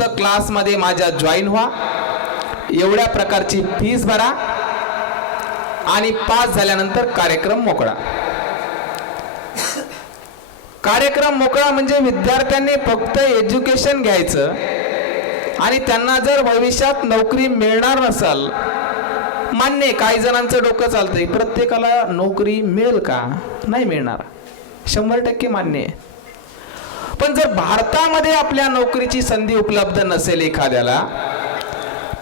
फक्त क्लासमध्ये माझ्या जॉईन व्हा. एवढ्या प्रकारची फीस भरा. आणि पास झाल्यानंतर कार्यक्रम मोकळा. कार्यक्रम मोकळा म्हणजे विद्यार्थ्यांनी फक्त एज्युकेशन घ्यायचं. आणि त्यांना जर भविष्यात नोकरी मिळणार नसाल मान्य आहे, काही जणांचं डोकं चालतंय प्रत्येकाला नोकरी मिळेल का? नाही मिळणार. शंभर टक्के मान्य आहे. पण जर भारतामध्ये आपल्या नोकरीची संधी उपलब्ध नसेल एखाद्याला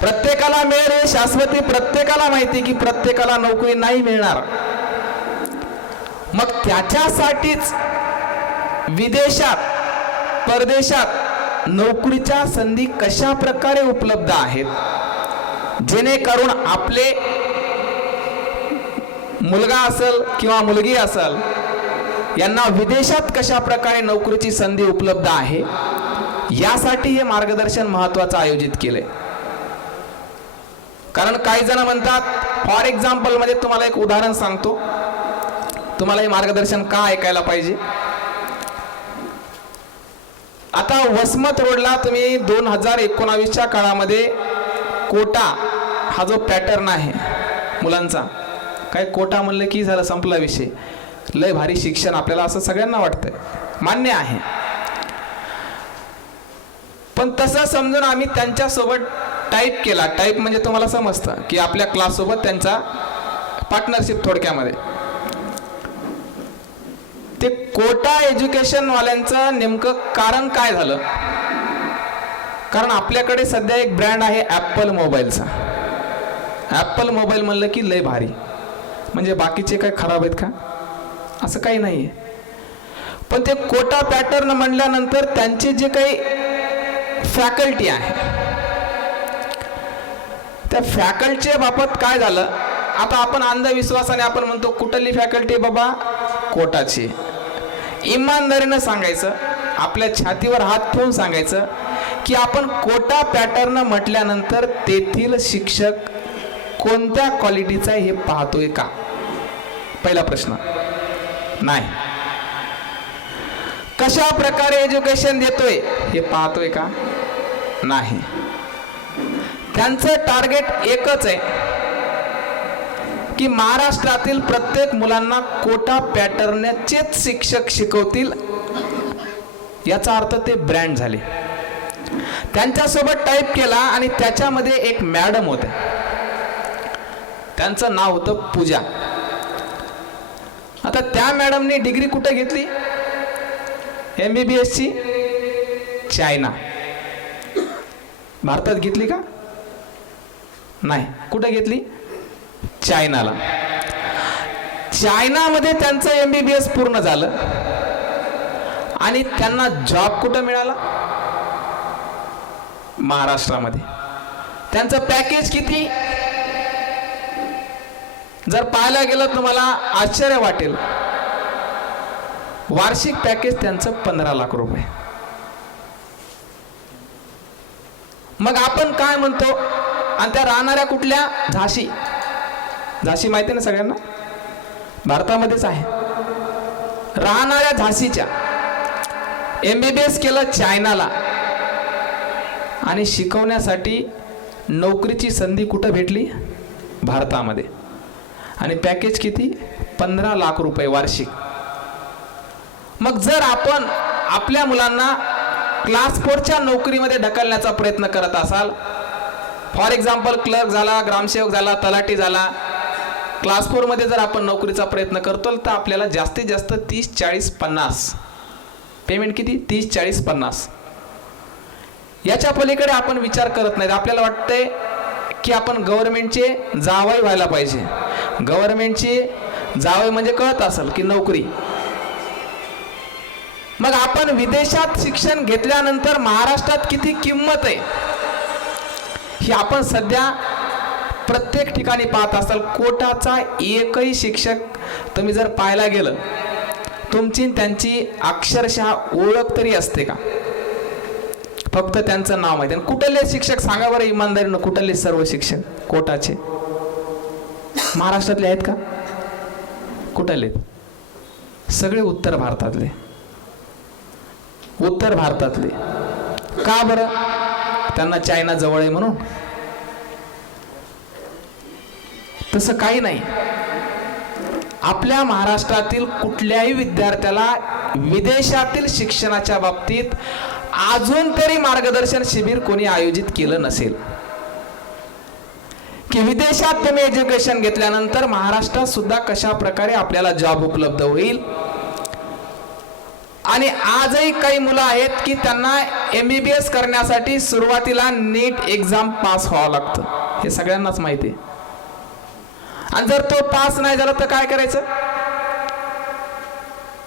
प्रत्येकाला मिळेल हे शाश्वती प्रत्येकाला माहिती की प्रत्येकाला नोकरी नाही मिळणार. मग त्याच्यासाठीच विदेशात परदेशात नोकरीच्या संधी कशा प्रकारे उपलब्ध आहेत? जेणेकरून आपले मुलगा असेल किंवा मुलगी असेल यांना विदेशात कशा प्रकारे नोकरीची संधी उपलब्ध आहे यासाठी हे मार्गदर्शन महत्वाचं आयोजित केलंय. कारण काही जण म्हणतात फॉर एक्झाम्पलमध्ये तुम्हाला एक उदाहरण सांगतो. तुम्हाला हे मार्गदर्शन का ऐकायला पाहिजे? आता वसमत रोडला तुम्ही दोन हजार एकोणावीसच्या काळामध्ये कोटा हा जो पॅटर्न आहे मुलांचा काय कोटा म्हणलं की झालं संपला विषय. लय भारी शिक्षण आपल्याला असं सगळ्यांना वाटतंय. मान्य आहे. पण तसं समजून आम्ही त्यांच्यासोबत टाईप केला. टाईप म्हणजे तुम्हाला समजतं की आपल्या क्लाससोबत त्यांचा पार्टनरशिप थोडक्यामध्ये. ते कोटा एज्युकेशन वाल्यांचं नेमकं कारण काय झालं? कारण आपल्याकडे सध्या एक ब्रँड आहे ॲपल मोबाईलचा ॲपल मोबाईल म्हणलं की लय भारी. म्हणजे बाकीचे काय खराब आहेत का? असं काही नाही. आहे पण ते कोटा पॅटर्न म्हणल्यानंतर त्यांचे जे काही फॅकल्टी आहे त्या फॅकल्टीच्या बाबत काय झालं? आता आपण अंधविश्वासाने आपण म्हणतो कुठली फॅकल्टी बाबा? कोटाची. इमानदारीनं सांगायचं आपल्या छातीवर हात ठेवून सांगायचं की आपण कोटा पॅटर्न म्हटल्यानंतर तेथील शिक्षक कोणत्या क्वालिटीचा हे पाहतोय का? पहिला प्रश्न. नाही. कशा प्रकारे एज्युकेशन देतोय हे पाहतोय का? नाही. त्यांचं टार्गेट एकच आहे की महाराष्ट्रातील प्रत्येक मुलांना कोटा पॅटर्नचेच शिक्षक शिकवतील. याचा अर्थ ते ब्रँड झाले. त्यांच्यासोबत टाईप केला आणि त्याच्यामध्ये एक मॅडम होते त्यांचं नाव होतं पूजा. आता त्या मॅडमने डिग्री कुठे घेतली? एम बी बी एसची चायना. भारतात घेतली का? नाही. कुठं घेतली? चायनाला. चायनामध्ये त्यांचं एम बी बी एस पूर्ण झालं. आणि त्यांना जॉब कुठं मिळाला? महाराष्ट्रामध्ये. त्यांचं पॅकेज किती? जर पाहायला गेलं तुम्हाला आश्चर्य वाटेल. वार्षिक पॅकेज त्यांचं पंधरा लाख रुपये. मग आपण काय म्हणतो? आणि त्या राहणाऱ्या कुठल्या? झाशी. झाशी माहिती ना सगळ्यांना? भारतामध्येच आहे. राहणाऱ्या झाशीच्या. एम बी बी एस केलं चायनाला. आणि शिकवण्यासाठी नोकरीची संधी कुठं भेटली? भारतामध्ये. आणि पॅकेज किती? पंधरा लाख रुपये वार्षिक. मग जर आपण आपल्या मुलांना क्लास फोरच्या नोकरीमध्ये ढकलण्याचा प्रयत्न करत असाल फॉर एक्झाम्पल क्लर्क झाला ग्रामसेवक झाला तलाठी झाला क्लास फोरमध्ये जर आपण नोकरीचा प्रयत्न करतो तर आपल्याला जास्तीत जास्त तीस चाळीस पन्नास. पेमेंट किती? तीस चाळीस पन्नास. याच्या पलीकडे आपण विचार करत नाही आपल्याला वाटतंय की आपण गव्हर्नमेंटचे जावई व्हायला पाहिजे. गव्हर्नमेंटची जावे म्हणजे कळत असेल की नोकरी. मग आपण विदेशात शिक्षण घेतल्यानंतर महाराष्ट्रात किती किंमत आहे? ही आपण सध्या प्रत्येक ठिकाणी पाहत असाल. कोटाचा एकही शिक्षक तुम्ही जर पाहायला गेलं तुमची त्यांची अक्षरशः ओळख तरी असते का? फक्त त्यांचं नाव माहिती. कुठले शिक्षक सांगा बरं इमानदारीनं कुठले सर्व शिक्षक कोटाचे? महाराष्ट्रातले आहेत का? कुठले? सगळे उत्तर भारतातले. उत्तर भारतातले. का बरं? त्यांना चायना जवळ आहे म्हणून. तसं काही नाही. आपल्या महाराष्ट्रातील कुठल्याही विद्यार्थ्याला विदेशातील शिक्षणाच्या बाबतीत अजून तरी मार्गदर्शन शिबिर कोणी आयोजित केलं नसेल. की विदेशात तुम्ही एज्युकेशन घेतल्यानंतर महाराष्ट्रात सुद्धा कशा प्रकारे आपल्याला जॉब उपलब्ध होईल? आणि आजही काही मुलं आहेत की त्यांना एम बी बी एस करण्यासाठी सुरुवातीला नीट एक्झाम पास व्हावं लागतं. हे सगळ्यांनाच माहिती आहे. आणि जर तो पास नाही झाला तर काय करायचं?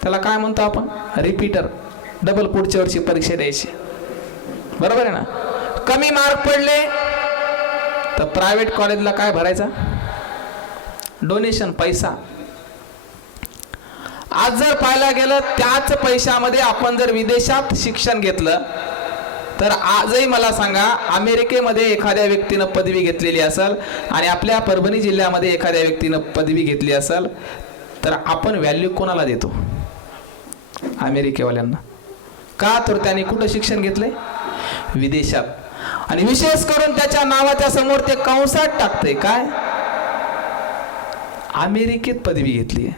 त्याला काय म्हणतो आपण? रिपीटर डबल पुढच्या वर्षी परीक्षा द्यायची. बरोबर आहे ना? कमी मार्क पडले तर प्रायव्हेट कॉलेजला काय भरायचा? डोनेशन पैसा. आज जर पाहायला गेलं त्याच पैशामध्ये आपण जर विदेशात शिक्षण घेतलं तर आजही मला सांगा अमेरिकेमध्ये एखाद्या व्यक्तीनं पदवी घेतलेली असेल आणि आपल्या परभणी जिल्ह्यामध्ये एखाद्या व्यक्तीनं पदवी घेतली असेल तर आपण व्हॅल्यू कोणाला देतो? अमेरिकेवाल्यांना. का तर त्याने कुठं शिक्षण घेतले विदेशात. आणि विशेष करून त्याच्या नावाच्या समोर ते कंसात टाकते काय? अमेरिकेत पदवी घेतली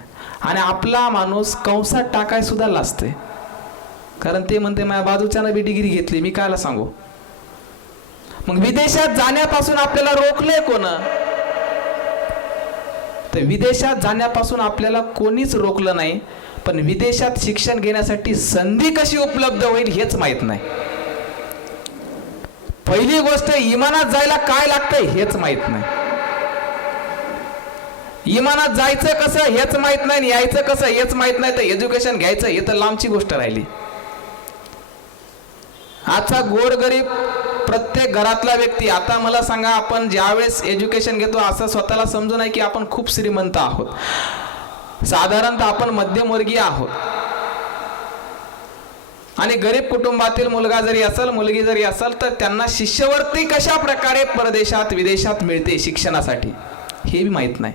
आणि आपला माणूस कंसात टाकाय सुद्धा लाजते कारण ते म्हणते माझ्या बाजूच्यानं बी डिग्री घेतली मी कायला सांगू? मग विदेशात जाण्यापासून आपल्याला रोखलंय कोण? तर विदेशात जाण्यापासून आपल्याला कोणीच रोखलं नाही पण विदेशात शिक्षण घेण्यासाठी संधी कशी उपलब्ध होईल हेच माहीत नाही. पहिली गोष्ट इमानात जायला काय लागतंय हेच माहीत नाही. इमानात जायचं कसं हेच माहीत नाही आणि यायचं कसं हेच माहीत नाही तर एज्युकेशन घ्यायचं हे तर लांबची गोष्ट राहिली. आजचा गोरगरीब प्रत्येक घरातला व्यक्ती आता मला सांगा आपण ज्यावेळेस एज्युकेशन घेतो असं स्वतःला समजू नये की आपण खूप श्रीमंत आहोत. साधारणतः आपण मध्यमवर्गीय आहोत. आणि गरीब कुटुंबातील मुलगा जरी असेल मुलगी जरी असेल तर त्यांना शिष्यवृत्ती कशा प्रकारे परदेशात विदेशात मिळते शिक्षणासाठी? हे बी माहीत नाही.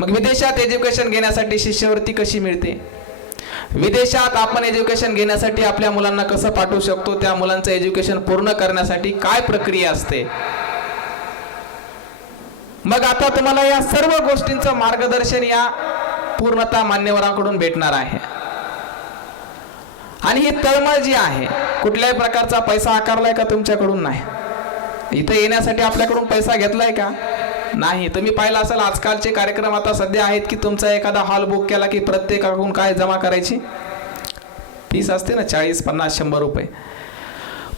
मग विदेशात एज्युकेशन घेण्यासाठी शिष्यवृत्ती कशी मिळते? विदेशात आपण एज्युकेशन घेण्यासाठी आपल्या मुलांना कसं पाठवू शकतो? त्या मुलांचं एज्युकेशन पूर्ण करण्यासाठी काय प्रक्रिया असते? मग आता तुम्हाला या सर्व गोष्टींचं मार्गदर्शन या पूर्णता मान्यवरांकडून भेटणार आहे. आणि ही तळमळ जी आहे कुठल्याही प्रकारचा पैसा आकारलाय का तुमच्याकडून नाही? इथं येण्यासाठी आपल्याकडून पैसा घेतलाय का? नाही तुम्ही पाहिलं असेल आजकालचे कार्यक्रम आता सध्या आहेत की तुमचा एखादा हॉल बुक केला की प्रत्येकाकडून काय जमा करायची? फीस असते ना चाळीस पन्नास शंभर रुपये.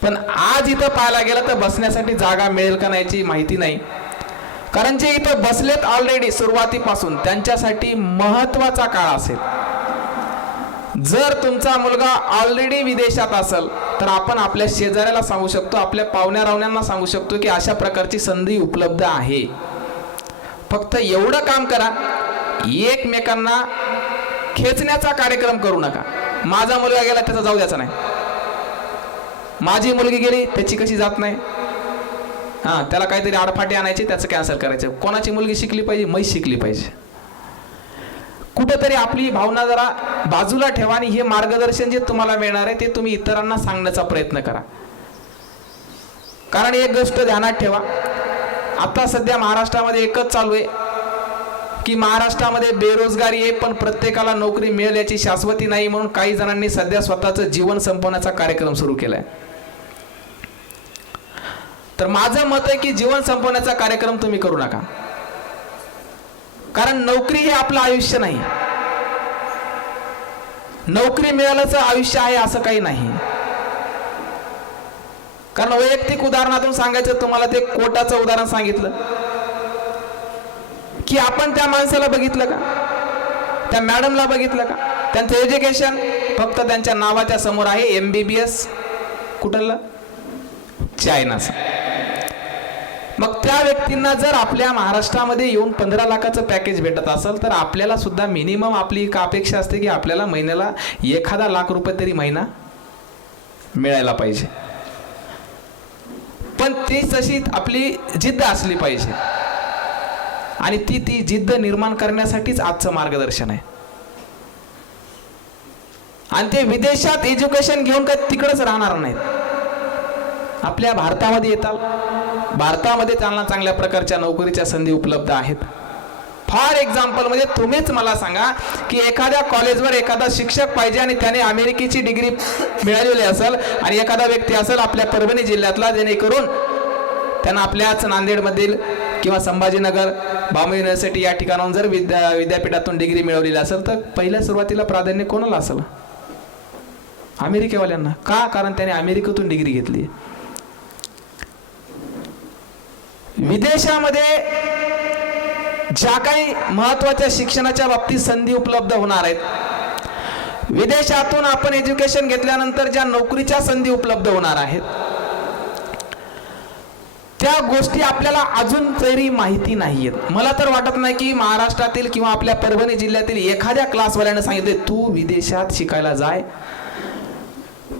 पण आज इथं पाहायला गेलं तर बसण्यासाठी जागा मिळेल का नाहीची माहिती नाही. कारण जे इथं बसलेत ऑलरेडी सुरुवातीपासून त्यांच्यासाठी महत्त्वाचा काळ असेल. जर तुमचा मुलगा ऑलरेडी विदेशात असेल तर आपण आपल्या शेजाऱ्याला सांगू शकतो आपल्या पाहुण्या रावण्यांना सांगू शकतो की अशा प्रकारची संधी उपलब्ध आहे. फक्त एवढं काम करा एकमेकांना खेचण्याचा कार्यक्रम करू नका. माझा मुलगा गेला त्याचा जाऊ द्यायचा नाही. माझी मुलगी गेली त्याची कशी जात नाही? हां त्याला काहीतरी आडफाटी आणायची त्याचं कॅन्सल करायचं. कोणाची मुलगी शिकली पाहिजे? म्हैस शिकली पाहिजे. कुठंतरी आपली भावना जरा बाजूला ठेवा आणि हे मार्गदर्शन जे तुम्हाला मिळणार आहे ते तुम्ही इतरांना सांगण्याचा प्रयत्न करा. कारण एक गोष्ट ध्यानात ठेवा. आता सध्या महाराष्ट्रामध्ये एकच चालू आहे की महाराष्ट्रामध्ये बेरोजगारी आहे पण प्रत्येकाला नोकरी मिळेल याची शाश्वती नाही म्हणून काही जणांनी सध्या स्वतःचं जीवन संपवण्याचा कार्यक्रम सुरू केलाय. तर माझं मत आहे की जीवन संपवण्याचा कार्यक्रम तुम्ही करू नका. कारण नोकरी हे आपलं आयुष्य नाही. नोकरी मिळाल्याच आयुष्य आहे असं काही नाही. कारण वैयक्तिक उदाहरणातून सांगायचं तुम्हाला ते कोटाचं उदाहरण सांगितलं. की आपण त्या माणसाला बघितलं का? त्या मॅडमला बघितलं का? त्यांचं एज्युकेशन फक्त त्यांच्या नावाच्या समोर आहे एम बी बी एस कुठलं? चायनाचं मग त्या व्यक्तींना जर आपल्या महाराष्ट्रामध्ये येऊन पंधरा लाखाचं पॅकेज भेटत असेल तर आपल्याला सुद्धा मिनिमम आपली एक अपेक्षा असते की आपल्याला महिन्याला एखादा लाख रुपये तरी महिना मिळायला पाहिजे. पण ती तशी आपली जिद्द असली पाहिजे. आणि ती ती जिद्द निर्माण करण्यासाठीच आजचं मार्गदर्शन आहे. आणि ते विदेशात एज्युकेशन घेऊन काय तिकडंच राहणार नाहीत. आपल्या भारतामध्ये येतात भारतामध्ये त्यांना चांगल्या प्रकारच्या नोकरीच्या संधी उपलब्ध आहेत. फॉर एक्झाम्पल म्हणजे तुम्हीच मला सांगा की एखाद्या कॉलेजवर एखादा शिक्षक पाहिजे आणि त्याने अमेरिकेची डिग्री मिळालेली असेल आणि एखादा व्यक्ती असेल आपल्या परभणी जिल्ह्यातला जेणेकरून त्यांना आपल्याच नांदेडमधील किंवा संभाजीनगर बॉम्बे युनिव्हर्सिटी या ठिकाणाहून जर विद्या विद्यापीठातून डिग्री मिळवलेली असेल तर पहिल्या सुरुवातीला प्राधान्य कोणाला असेल? अमेरिकेवाल्यांना. का? कारण त्याने अमेरिकेतून डिग्री घेतली विदेशामध्ये ज्या काही महत्त्वाच्या शिक्षणाच्या बाबतीत संधी उपलब्ध होणार आहेत विदेशातून आपण एज्युकेशन घेतल्यानंतर ज्या नोकरीच्या संधी उपलब्ध होणार आहेत त्या गोष्टी आपल्याला अजून तरी माहिती नाहीयेत. मला तर वाटत नाही की महाराष्ट्रातील किंवा आपल्या परभणी जिल्ह्यातील एखाद्या क्लासवाल्यानं सांगितले तू विदेशात शिकायला जाय.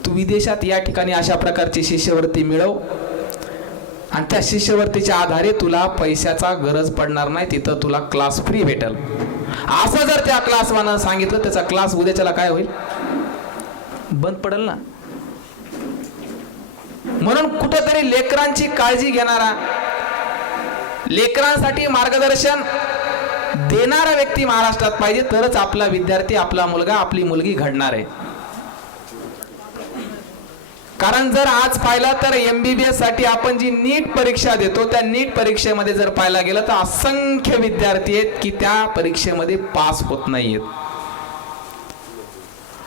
तू विदेशात या ठिकाणी अशा प्रकारची शिष्यवृत्ती मिळव. आणि त्या शिष्यवृत्तीच्या आधारे तुला पैशाचा गरज पडणार नाही तिथं तुला क्लास फ्री भेटल. असं जर त्या क्लासवानं सांगितलं त्याचा क्लास उद्याच्याला काय होईल? बंद पडेल ना. म्हणून कुठंतरी लेकरांची काळजी घेणारा लेकरांसाठी मार्गदर्शन देणारा व्यक्ती महाराष्ट्रात पाहिजे तरच आपला विद्यार्थी आपला मुलगा आपली मुलगी घडणार आहे. कारण जर आज पाहिलं तर एमबीबीएससाठी आपण जी नीट परीक्षा देतो त्या नीट परीक्षेमध्ये जर पाहायला गेलं तर असंख्य विद्यार्थी आहेत की त्या परीक्षेमध्ये पास होत नाहीयेत.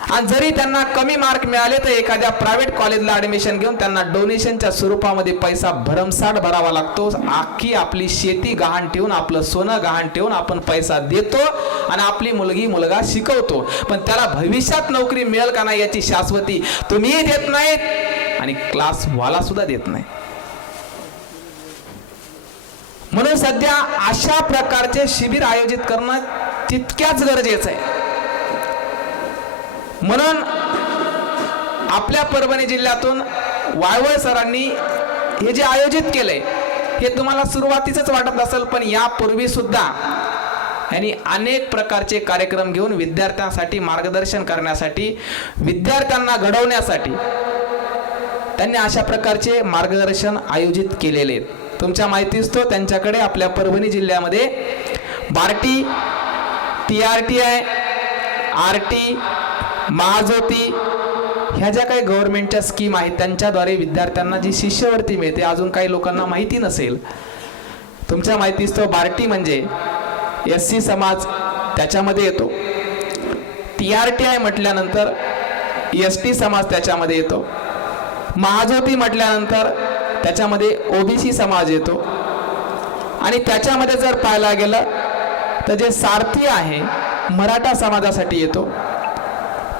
आणि जरी त्यांना कमी मार्क मिळाले तर एखाद्या प्रायव्हेट कॉलेजला ऍडमिशन घेऊन त्यांना डोनेशनच्या स्वरूपामध्ये पैसा भरमसाठ भरावा लागतो. आखी आपली शेती गहाण ठेवून आपलं सोनं गहाण ठेवून आपण पैसा देतो आणि आपली मुलगी मुलगा शिकवतो. पण त्याला भविष्यात नोकरी मिळेल का नाही याची शाश्वती तुम्हीही देत नाहीत आणि क्लासवाला सुद्धा देत नाही. म्हणून सध्या अशा प्रकारचे शिबिर आयोजित करणं तितक्याच गरजेचं आहे. म्हणून आपल्या परभणी जिल्ह्यातून वाळवळ सरांनी हे जे आयोजित केलंय हे तुम्हाला सुरुवातीचंच वाटत असेल पण यापूर्वी सुद्धा यांनी अनेक प्रकारचे कार्यक्रम घेऊन विद्यार्थ्यांसाठी मार्गदर्शन करण्यासाठी विद्यार्थ्यांना घडवण्यासाठी त्यांनी अशा प्रकारचे मार्गदर्शन आयोजित केलेले. आहेत तुमच्या माहितीच तो त्यांच्याकडे आपल्या परभणी जिल्ह्यामध्ये Barti T R T I R T Mahajyoti ह्या ज्या काही गव्हर्नमेंटच्या स्कीम आहेत त्यांच्याद्वारे विद्यार्थ्यांना जी शिष्यवृत्ती मिळते अजून काही लोकांना माहिती नसेल. तुमच्या माहितीच तो बार्टी म्हणजे एस सी समाज त्याच्यामध्ये येतो. टी आर टी आय म्हटल्यानंतर एस टी समाज त्याच्यामध्ये येतो. महाज्योती म्हटल्यानंतर त्याच्यामध्ये ओबीसी समाज येतो. आणि त्याच्यामध्ये जर पाहायला गेलं तर जे सारथी आहे मराठा समाजासाठी येतो.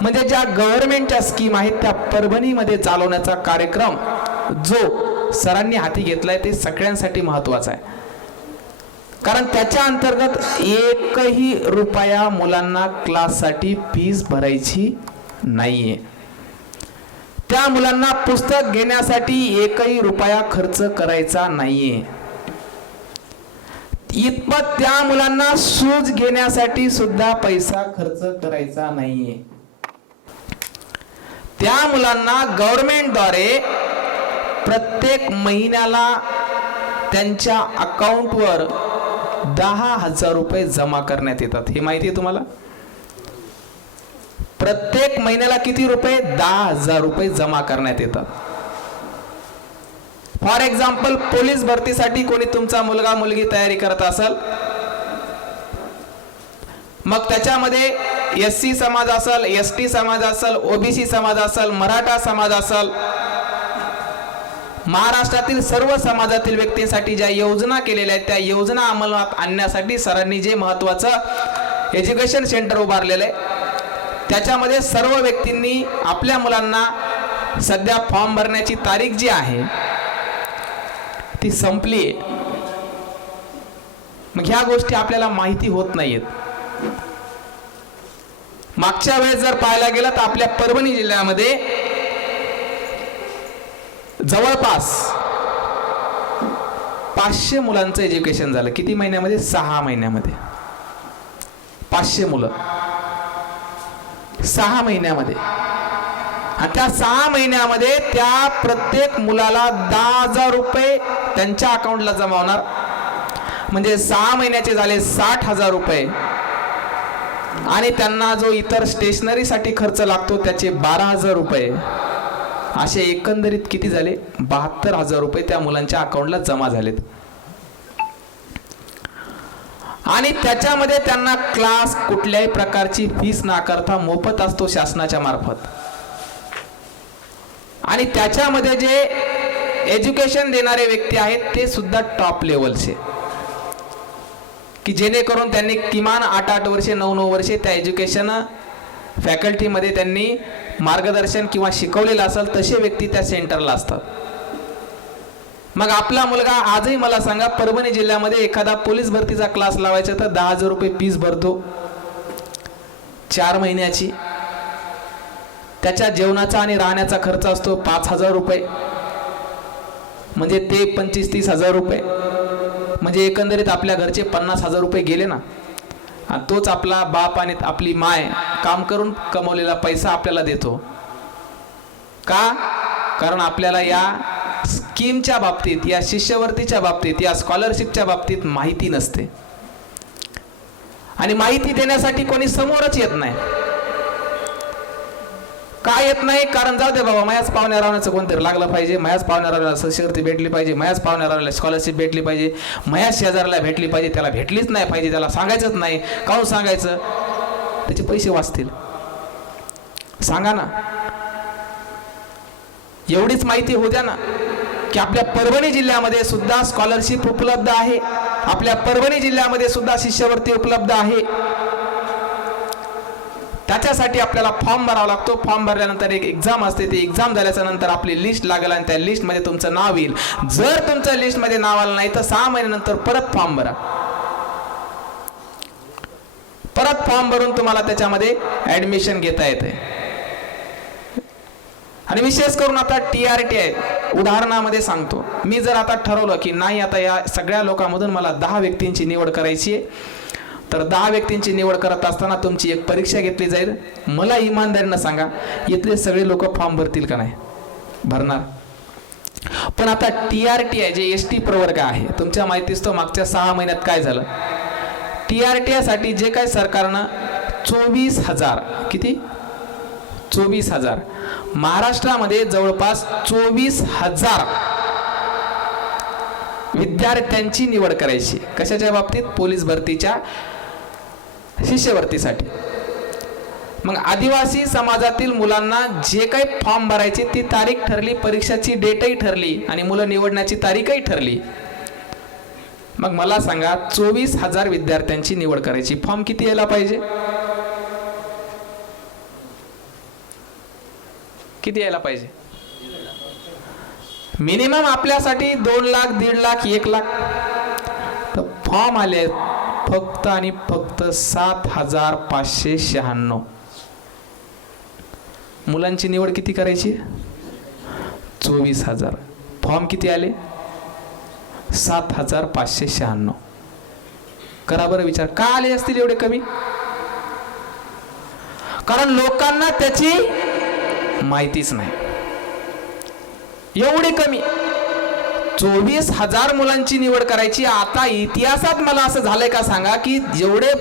म्हणजे ज्या गव्हर्नमेंटच्या स्कीम आहेत त्या परभणीमध्ये चालवण्याचा कार्यक्रम जो सरांनी हाती घेतलाय ते सगळ्यांसाठी महत्त्वाचा आहे. कारण त्याच्या अंतर्गत एकही रुपया मुलांना क्लाससाठी फीस भरायची नाहीये. त्या मुलांना पुस्तक घेण्यासाठी एकही रुपया खर्च करायचा नाहीये. इतपत त्या मुलांना शूज घेण्यासाठी सुद्धा पैसा खर्च करायचा नाहीये. त्या मुलांना गव्हर्नमेंटद्वारे प्रत्येक महिन्याला त्यांच्या अकाउंटवर दहा हजार रुपये जमा करण्यात येतात. हे माहिती आहे तुम्हाला? प्रत्येक महिन्याला किती रुपये? दहा हजार रुपये जमा करण्यात येतात. फॉर एक्झाम्पल पोलीस भरतीसाठी कोणी तुमचा मुलगा मुलगी तयारी करत असेल मग त्याच्यामध्ये एस सी समाज असेल एस टी समाज असेल ओबीसी समाज असेल मराठा समाज असल महाराष्ट्रातील सर्व समाजातील व्यक्तींसाठी ज्या योजना केलेल्या आहेत त्या योजना अंमलात आणण्यासाठी सरांनी जे महत्वाचं एज्युकेशन सेंटर उभारलेलं आहे त्याच्यामध्ये सर्व व्यक्तींनी आपल्या मुलांना सध्या फॉर्म भरण्याची तारीख जी आहे ती संपली आहे. मग ह्या गोष्टी आपल्याला माहिती होत नाहीत मागच्या वेळेस जर पाहायला गेलं तर आपल्या परभणी जिल्ह्यामध्ये जवळपास पाचशे मुलांचं एज्युकेशन झालं. किती महिन्यामध्ये? सहा महिन्यामध्ये. पाचशे मुलं. सहा महिन्यामध्ये. आणि त्या सहा महिन्यामध्ये त्या प्रत्येक मुलाला दहा हजार रुपये त्यांच्या अकाउंटला जमा होणार. म्हणजे सहा महिन्याचे झाले साठ हजार रुपये. आणि त्यांना जो इतर स्टेशनरीसाठी खर्च लागतो त्याचे बारा हजार रुपये. असे एकंदरीत किती झाले? बहात्तर हजार रुपये त्या मुलांच्या अकाउंटला जमा झालेत. आणि त्याच्यामध्ये त्यांना क्लास कुठल्याही प्रकारची फीस नाकारता मोफत असतो शासनाच्या मार्फत. आणि त्याच्यामध्ये जे एज्युकेशन देणारे व्यक्ती आहेत ते सुद्धा टॉप लेवलचे की जेणेकरून त्यांनी किमान आठ आठ वर्षे नऊ नऊ वर्षे त्या एज्युकेशन फॅकल्टीमध्ये त्यांनी मार्गदर्शन किंवा शिकवलेलं असेल तसे व्यक्ती त्या सेंटरला असतात. मग आपला मुलगा आजही मला सांगा परभणी जिल्ह्यामध्ये एखादा पोलीस भरतीचा क्लास लावायचा तर दहा हजार रुपये फीस भरतो. चार महिन्याची. त्याच्या जेवणाचा आणि राहण्याचा खर्च असतो पाच हजार रुपये. म्हणजे ते पंचवीस तीस हजार रुपये. म्हणजे एकंदरीत आपल्या घरचे पन्नास हजार रुपये गेले ना आणि तोच आपला बाप आणि आपली माय काम करून कमवलेला पैसा आपल्याला देतो. का? कारण आपल्याला या स्कीमच्या बाबतीत या शिष्यवृत्तीच्या बाबतीत या स्कॉलरशिपच्या बाबतीत माहिती नसते. आणि माहिती देण्यासाठी कोणी समोरच येत नाही. का येत नाही? कारण जाऊ दे बाबा मायाच पाहुण्या रावण्याचं कोणतरी लागलं पाहिजे मायाच पाहुण्या रावण्याला शिष्यवृत्ती भेटली पाहिजे मायाच पाहुण्या रावण्याला स्कॉलरशिप भेटली पाहिजे मयाच शेजाऱ्याला भेटली पाहिजे त्याला भेटलीच नाही पाहिजे त्याला सांगायचंच नाही. काहून सांगायचं? त्याचे पैसे वाचतील. सांगा ना. एवढीच माहिती होऊ द्या ना की आपल्या परभणी जिल्ह्यामध्ये सुद्धा स्कॉलरशिप उपलब्ध आहे. आपल्या परभणी जिल्ह्यामध्ये सुद्धा शिष्यवृत्ती उपलब्ध आहे. त्याच्यासाठी आपल्याला फॉर्म भरावा लागतो. फॉर्म भरल्यानंतर एक एक्झाम असते. ती एक्झाम झाल्याच्यानंतर आपली लिस्ट लागेल आणि त्या लिस्टमध्ये तुमचं नाव येईल. जर तुमचं लिस्टमध्ये नाव आलं नाही तर सहा महिन्यानंतर परत फॉर्म भरा. परत फॉर्म भरून तुम्हाला त्याच्यामध्ये ऍडमिशन घेता येते आणि विशेष करून आता टी आर टी आहे. उदाहरणामध्ये सांगतो. मी जर आता ठरवलं की नाही आता या सगळ्या लोकांमधून मला दहा व्यक्तींची निवड करायची आहे. तर दहा व्यक्तींची निवड करत असताना तुमची एक परीक्षा घेतली जाईल. मला इमानदारीनं सांगा इथले सगळे लोक फॉर्म भरतील का नाही? भरणार. पण आता टी आर टी आय जे एस टी प्रवर्ग आहे तुमच्या माहितीच तो मागच्या सहा महिन्यात काय झालं? टी आर टी आयसाठी जे काय सरकारनं चोवीस हजार किती? चोवीस हजार. महाराष्ट्रामध्ये जवळपास चोवीस हजार विद्यार्थ्यांची निवड करायची. कशाच्या बाबतीत? पोलीस भरतीच्या शिष्यवृत्तीसाठी. मग आदिवासी समाजातील मुलांना जे काही फॉर्म भरायचे ती तारीख ठरली परीक्षाची डेटही ठरली आणि मुलं निवडण्याची तारीखही ठरली. मग मला सांगा चोवीस हजार विद्यार्थ्यांची निवड करायची फॉर्म किती यायला पाहिजे? किती यायला पाहिजे? मिनिमम आपल्यासाठी दोन लाख दीड लाख एक लाख. तर फॉर्म आले फक्त आणि फक्त सात हजार पाचशे शहाण्णव. मुलांची निवड किती करायची? चोवीस हजार. फॉर्म किती आले? सात हजार पाचशे शहाण्णव. करा बरं विचार. का आले असतील एवढे कमी? कारण लोकांना त्याची माहितीच नाही. एवढी कमी. चोवीस हजार मुलांची निवड करायची. आता इतिहासात मला असं झालंय का सांगा की जेवढे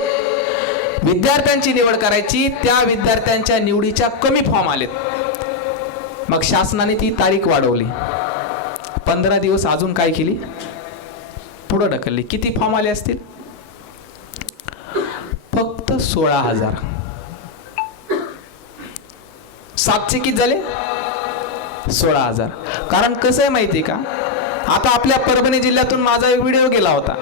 विद्यार्थ्यांची निवड करायची त्या विद्यार्थ्यांच्या निवडीच्या कमी फॉर्म आलेत. मग शासनाने ती तारीख वाढवली. पंधरा दिवस अजून काय केली? पुढं ढकलली. किती फॉर्म आले असतील? फक्त सोळा हजार. सातशे किती झाले? सोळा हजार. कारण कसं आहे माहिती आहे का? आता आपल्या परभणी जिल्ह्यातून माझा एक व्हिडिओ गेला होता.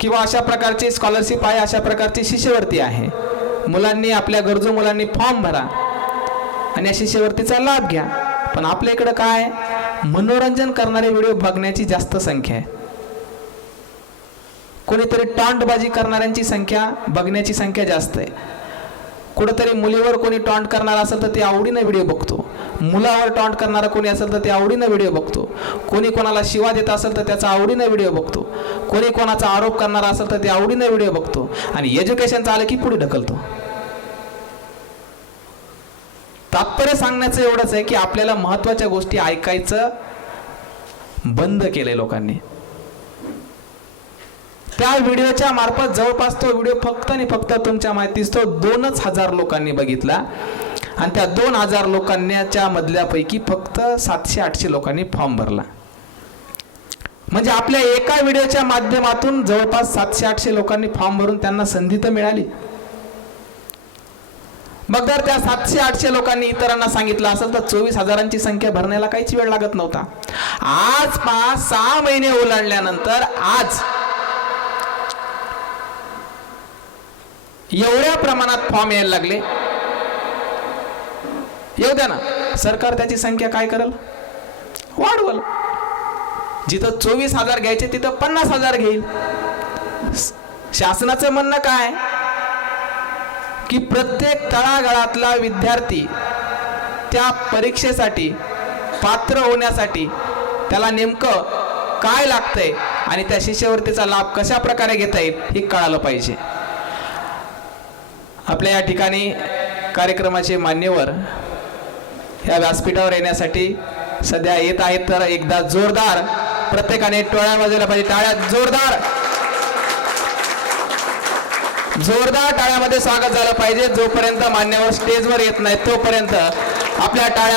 किंवा अशा प्रकारची स्कॉलरशिप आहे अशा प्रकारची शिष्यवृत्ती आहे. मुलांनी आपल्या गरजू मुलांनी फॉर्म भरा आणि या शिष्यवृत्तीचा लाभ घ्या. पण आपल्या इकडं काय मनोरंजन करणारे व्हिडिओ बघण्याची जास्त संख्या आहे. कोणीतरी टॉन्टबाजी करणाऱ्यांची संख्या बघण्याची संख्या जास्त आहे. कुठंतरी मुलीवर कोणी टॉन्ट करणार असेल तर ते आवडीनं व्हिडिओ बघतो. मुलावर टॉन्ट करणारा कोणी असेल तर ते आवडीनं व्हिडिओ बघतो. कोणी कोणाला शिवा देत असेल तर त्याचा आवडीनं व्हिडिओ बघतो. कोणी कोणाचा आरोप करणारा असेल तर ते आवडीनं व्हिडिओ बघतो. आणि एज्युकेशनचं आलं की पुढे ढकलतो. तात्पर्य सांगण्याचं एवढंच आहे की आपल्याला महत्त्वाच्या गोष्टी ऐकायचं बंद केलंय लोकांनी. त्या व्हिडिओच्या मार्फत जवळपास तो व्हिडिओ फक्त आणि फक्त तुमच्या माहितीस तो दोनच हजार लोकांनी बघितला. आणि त्या दोन हजार लोकांच्या मधल्यापैकी फक्त सातशे आठशे लोकांनी फॉर्म भरला. म्हणजे आपल्या एका व्हिडिओच्या माध्यमातून जवळपास सातशे आठशे लोकांनी फॉर्म भरून त्यांना संधी तर मिळाली. मग जर त्या सातशे आठशे लोकांनी इतरांना सांगितलं असेल तर चोवीस हजारांची संख्या भरण्याला काहीच वेळ लागत नव्हता. आज पाच सहा महिने ओलांडल्यानंतर आज एवढ्या प्रमाणात फॉर्म यायला लागले. येऊ द्या ना. सरकार त्याची संख्या काय करल? वाढवल. जिथं चोवीस हजार घ्यायचे तिथं पन्नास हजार घेईल. शासनाचं म्हणणं काय? की प्रत्येक तळागाळातला विद्यार्थी त्या परीक्षेसाठी पात्र होण्यासाठी त्याला नेमकं काय लागतंय आणि त्या शिष्यवृत्तीचा लाभ कशा प्रकारे घेता येईल हे कळालं पाहिजे. आपल्या या ठिकाणी कार्यक्रमाचे मान्यवर या व्यासपीठावर येण्यासाठी सध्या येत आहेत. तर एकदा जोरदार प्रत्येकाने टोळ्या वाजवल्या पाहिजे. टाळ्या जोरदार. जोरदार टाळ्यामध्ये स्वागत झालं पाहिजे. जोपर्यंत मान्यवर स्टेजवर येत नाही तोपर्यंत आपल्या टाळ्या